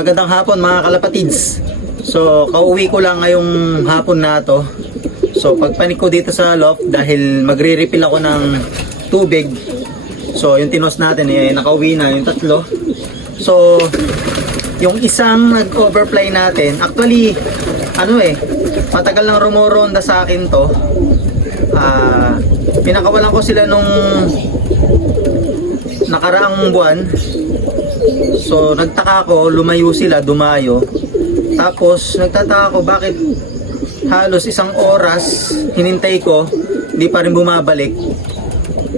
magandang hapon mga kalapatids. So, kauwi ko lang ngayong hapon na to. So, pagpanik ko dito sa loft dahil magre-refill ako ng tubig. So, yung tinos natin nakauwi na yung tatlo. So, yung isang nag-overfly natin, actually, matagal lang rumoronda sa akin to. Pinakawalan ko sila nung nakaraang buwan. So nagtaka ko, lumayo sila, dumayo. Tapos nagtataka ko bakit halos isang oras hinintay ko, hindi pa rin bumabalik.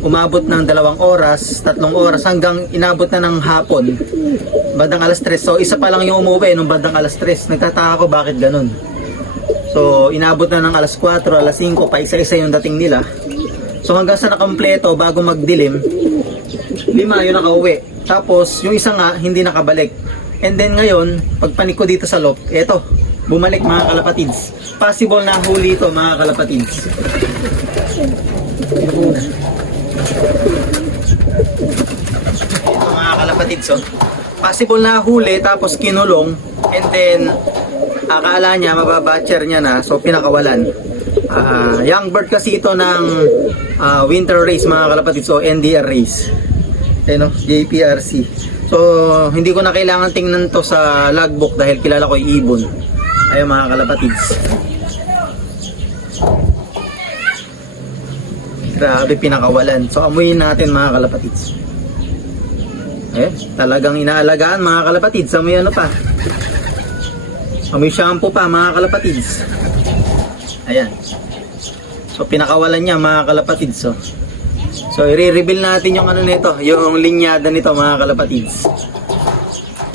Umabot ng 2 oras, 3 oras hanggang inabot na ng hapon. Bandang alas 3. So isa pa lang yung umuwi nung bandang alas 3. Nagtataka ko bakit ganun. So inabot na ng alas 4, alas 5, pa isa-isa yung dating nila. So hanggang sa nakompleto bago magdilim, 5 yung nakauwi. Tapos yung isa nga hindi nakabalik. And then ngayon, pagpanik ko dito sa loft, eto, bumalik mga kalapatids. Possible na huli ito mga kalapatids. Ito mga kalapatids, oh. Possible na huli tapos kinulong. And then akala niya mababatcher niya na, so pinakawalan. Young bird kasi ito ng winter race mga kalapatids, so NDR race. JPRC. So hindi ko na kailangan tingnan to sa logbook dahil kilala ko yung ibon. Ayun mga kalapatids. Grabe, pinakawalan. So amuyin natin mga kalapatids. Talagang inaalagaan mga kalapatids. Amoy ano pa? Amoy shampoo pa mga kalapatids. Ayan. So pinakawalan niya mga kalapatids. So i-reveal natin yung nito, yung linyada nito mga kalapatids.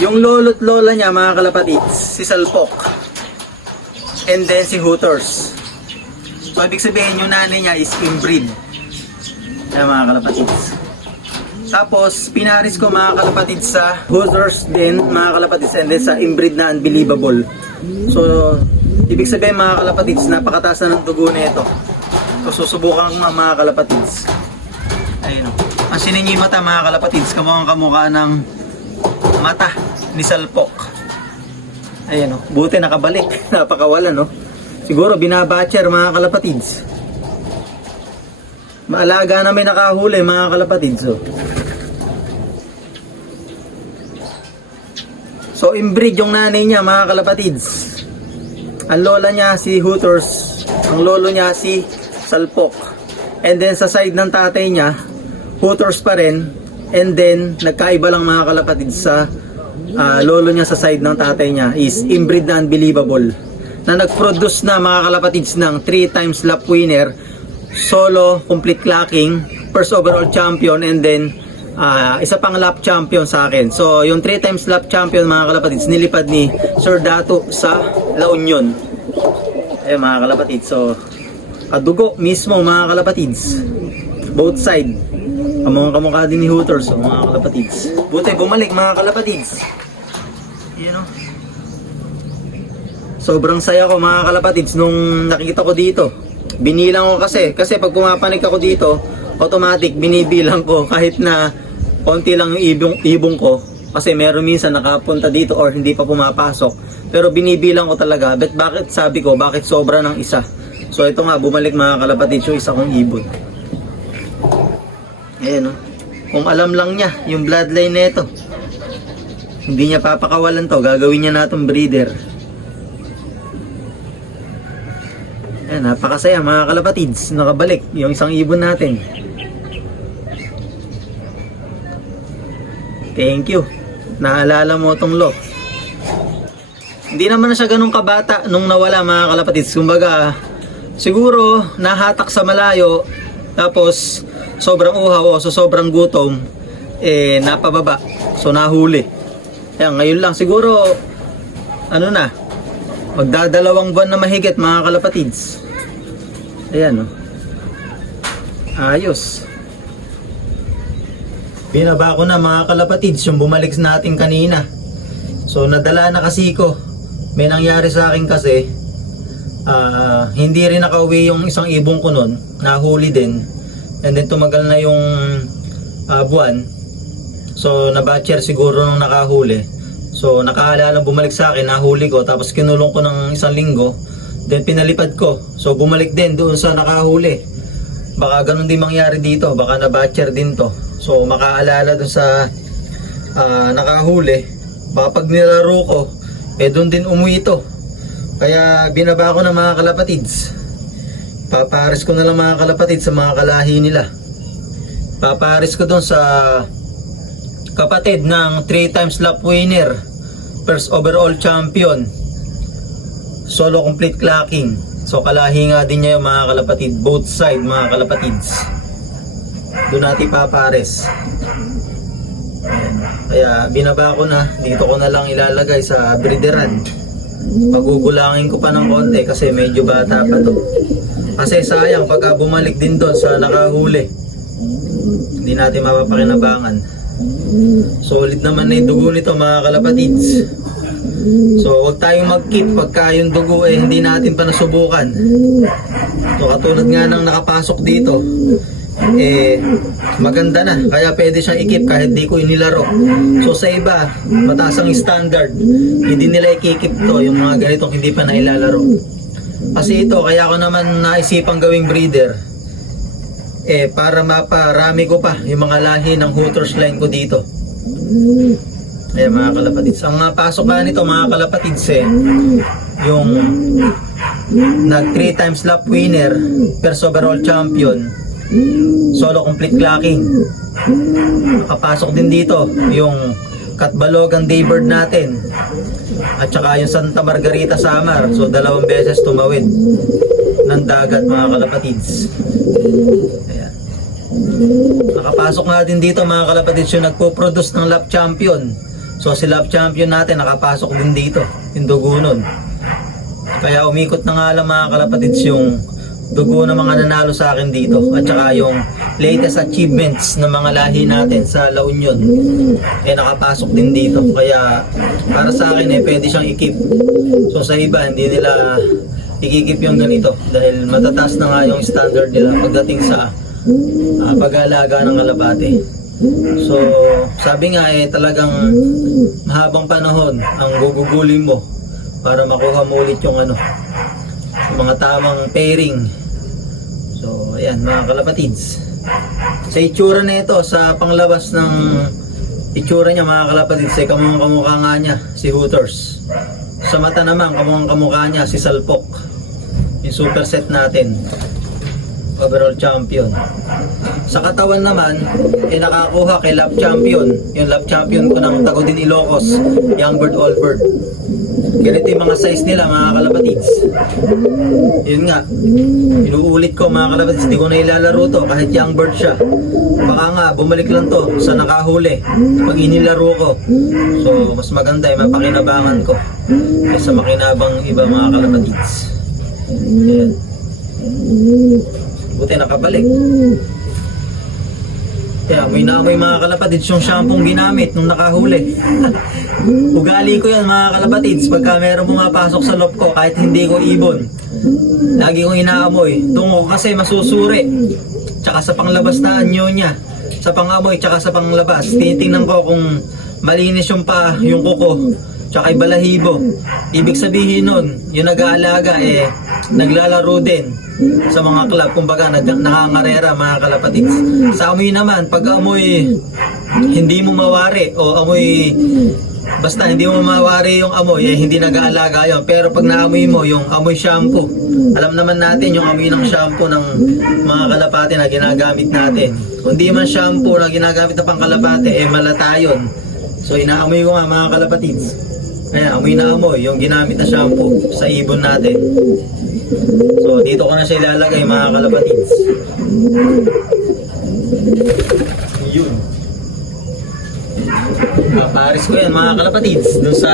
Yung lolo't lola niya mga kalapatids, si Salpok. And then si Hooters. So ibig sabihin yung nanay niya is inbreed. Ayan mga kalapatids. Tapos pinaris ko mga kalapatids sa Hooters din mga kalapatids, and then sa inbreed na Unbelievable. So ibig sabihin mga kalapatids, napakataas na ng dugo nito. So susubukan ko mga kalapatids. Ayun, ang siningi mata mga kalapatids, kamukha ng mata ni Salpok. Ayun, buti nakabalik. Napakawalan, no? Siguro binabatcher mga kalapatids. Maalaga na may nakahuli mga kalapatids. So inbreed yung nanay niya mga kalapatids. Ang lola niya si Hooters, ang lolo niya si Salpok. And then sa side ng tatay niya, Hooters pa rin. And then nagkaiba lang mga kalapatids sa lolo niya sa side ng tatay niya is inbreed na Unbelievable, na nag-produce na mga kalapatids ng 3 times lap winner, solo, complete clocking, first overall champion, and then isa pang lap champion sa akin. So yung 3 times lap champion mga kalapatids, nilipad ni Sir Dato sa La Union. Ayun mga kalapatids. So kadugo mismo mga kalapatids, both side. Kamukha din ni Hooters, mga kalapatids. Buti bumalik mga kalapatids. Sobrang saya ko mga kalapatids nung nakikita ko dito. Binilang ko kasi pag pumapanik ako dito, automatic binibilang ko kahit na konti lang yung ibong ko. Kasi meron minsan nakapunta dito or hindi pa pumapasok. Pero binibilang ko talaga. Bakit sabi ko, bakit sobra ng isa? So ito nga, bumalik mga kalapatids yung isa kong ibon. Ayan, kung alam lang niya yung bloodline nito, hindi niya papakawalan to, gagawin niya natong breeder. Ayan, napakasaya mga kalapatids, nakabalik yung isang ibon natin. Thank you, naalala mo tong loft. Hindi naman na siya ganun kabata nung nawala mga kalapatids. Kumbaga siguro nahatak sa malayo, tapos sobrang uhaw o so sobrang gutom, napababa, so nahuli. Ayan, ngayon lang siguro magdadalawang buwan na mahigit mga kalapatids. Ayan, ayos. Binaba ko na mga kalapatids yung bumalik natin kanina. So nadala na kasi ko. May nangyari sa akin kasi, hindi rin nakauwi yung isang ibong ko nun, nahuli din. And then tumagal na yung buwan. So nabatcher siguro nung nakahuli. So nakaalala bumalik sa akin, nahuli ko, tapos kinulong ko ng 1 linggo, then pinalipad ko. So bumalik din doon sa nakahuli. Baka ganun din mangyari dito, baka na-batcher din to. So makaalala doon sa nakahuli, baka pag nilaro ko, doon din umuwi ito. Kaya binaba ko na mga kalapatids. Papares ko na lang mga kalapatids sa mga kalahi nila. Papares ko doon sa kapatid ng 3 times lap winner, first overall champion, solo complete clocking. So kalahi nga din niya yung mga kalapatid, both side mga kalapatids. Doon natin papares. Kaya binaba ko na, dito ko na lang ilalagay sa breederan. Pagugulangin ko pa ng konti kasi medyo bata pa to. Kasi sayang pagka bumalik din doon sa nakahuli, hindi natin mapapakinabangan. Solid naman na yung dugo nito mga kalapatids. So huwag tayong mag-keep pagka yung dugo hindi natin pa nasubukan. So katulad nga ng nakapasok dito, maganda na, kaya pwede siyang i-keep kahit di ko inilaro. So sa iba, mataas ang standard, hindi nila i-keep to, yung mga ganitong hindi pa nailalaro. Kasi ito, kaya ko naman naisipang gawing breeder, para maparami ko pa yung mga lahi ng Hooters line ko dito. Ayan mga kalapatids, ang pasok nga nito mga kalapatids yung nag 3 times lap winner, first overall champion, solo complete clocking. Nakapasok din dito yung Katbalogan Daybird natin, at saka yung Santa Margarita Samar. So 2 beses tumawid ng dagat mga kalapatids. Ayan. Nakapasok nga din dito mga kalapatids yung nagpo-produce ng lap champion. So si lap champion natin nakapasok din dito, yung dugo nun. Kaya umikot na nga lang mga kalapatids yung dugo ng mga nanalo sa akin dito, at saka yung latest achievements ng mga lahi natin sa La Union nakapasok din dito. Kaya para sa akin pwede siyang i-keep. So sa iba hindi nila i-keep yung ganito dahil matataas na nga yung standard nila pagdating sa pag-aalaga ng kalapate. So sabi nga talagang mahabang panahon ang gugugulin mo para makuha mo ulit yung yung mga tamang pairing. So ayan mga kalapatids, sa itsura na ito, sa panglabas ng itsura niya mga kalapatids, kamukhang kamukha nga niya si Hooters. Sa mata naman kamukhang kamukha niya si Salpok, yung super set natin, overall champion. Sa katawan naman nakakuha kay lap champion, yung lap champion ko ng Tagudin Ilocos, Young Bird All Bird. Ganito yung mga size nila mga kalapatids. Yun nga, inuulit ko mga kalapatids, hindi ko na ilalaro to kahit young bird siya. Baka nga bumalik lang to sa nakahuli pag inilaro ko. So mas maganda mapakinabangan ko kaysa makinabang iba mga kalapatids. Ayan. Buti nakabalik. Kaya may naamoy mga kalapatids yung shampoo ginamit nung nakahuli. Ugali ko yan mga kalapatids, pagka meron pumapasok sa loob ko kahit hindi ko ibon, lagi kong inaamoy. Tungo ko kasi masusuri, tsaka sa panglabas na anyo niya, sa pangamoy tsaka sa panglabas. Tinitingnan ko kung malinis yung yung kuko tsaka balahibo. Ibig sabihin nun, yung nag-aalaga naglalaro din sa mga club, kumbaga nakangarera mga kalapatids. Sa amoy naman, pag amoy hindi mo mawari o amoy basta hindi mo mawari yung amoy, hindi nag-aalaga yun. Pero pag naamoy mo yung amoy shampoo, alam naman natin yung amoy ng shampoo ng mga kalapate na ginagamit natin. Kung di man shampoo na ginagamit na pang kalapate, malata yun. So inaamoy ko nga mga kalapatids. Ayan, amoy na amoy yung ginamit na shampoo sa ibon natin. So dito ko na siya ilalagay mga kalapatids. Yun. Paparis ko yan mga kalapatids doon sa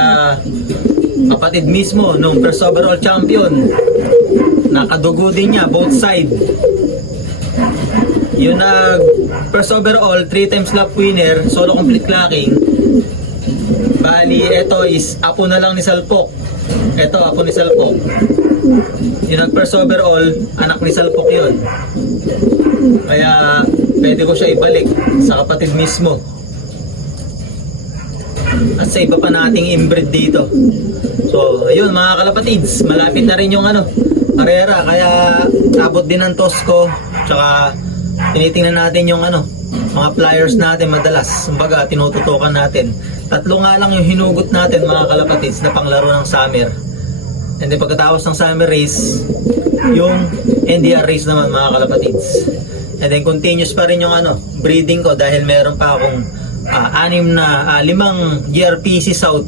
kapatid mismo nung first overall champion. Nakadugo din niya both side. Yung nag first overall 3 times lap winner, solo complete clocking. Bali ito is apo na lang ni Salpok. Ito apo ni Salpok. Yung nag first overall, anak ni Salpok yun. Kaya pwede ko siya ibalik sa kapatid mismo. at sa iba pa nating inbreed dito. So, ayun mga kalapatids, malapit na rin yung karera, kaya abot din ng Tosco, tsaka tinitingnan natin yung mga flyers natin madalas, kumbaga tinututukan natin. Tatlo nga lang yung hinugot natin mga kalapatids na panglaro ng summer. And then pagkatapos ng summer race, yung NDR race naman mga kalapatids. And then continuous pa rin yung breeding ko dahil meron pa akong 5 GRPC South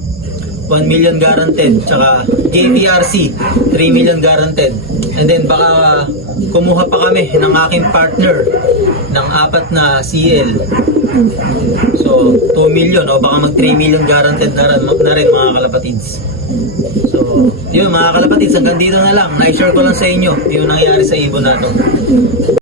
1 million guaranteed, tsaka JPRC 3 million guaranteed. And then baka kumuha pa kami ng aking partner ng 4 na CL. So 2 million o baka mag 3 million guaranteed na rin mga kalapatids. So yun mga kalapatids, hanggang dito na lang. Na-share ko lang sa inyo yung nangyari sa ibon natin.